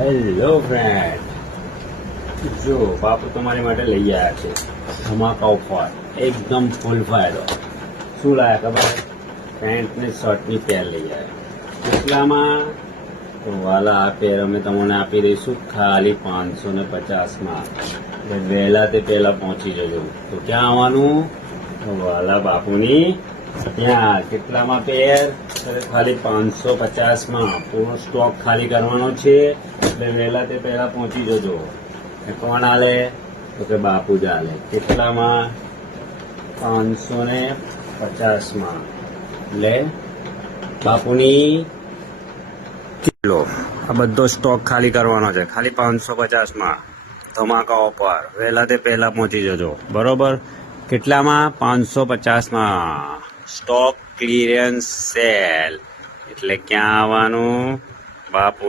Hello friend, જો બાપુ તમારી માટે લઈ આવ્યા છે ધમાકા ઓફર, એકદમ ફૂલ ફાયદો. શું લાયા ખબર? પેન્ટ ને શર્ટની પેર લઈ આવ્યા. કેટલામાં? તો વાલા આ પેર અમે તમને આપી દઈશું ખાલી 550માં. એટલે વહેલા તે પહેલા પહોંચી જજો. તો ક્યાં આવવાનું? તો વાલા બાપુની ત્યાં. કેટલામાં પેર? ખાલી 550માં. પૂરો સ્ટોક ખાલી કરવાનો છે, એટલે વહેલા તે પહેલા પહોંચી જજો. કોણ આલે? તો કે બાપુ જ આલે. કેટલામાં? 550માં. એટલે બાપુની કિલો. આ બધો સ્ટોક ખાલી કરવાનો છે, ખાલી 550માં. ધમાકા ઓફર, વહેલા તે પહેલા પહોંચી જજો. બરોબર? કેટલામાં? 550માં. Stock clearance sale. એટલે ક્યાં આવવાનું? બાપુની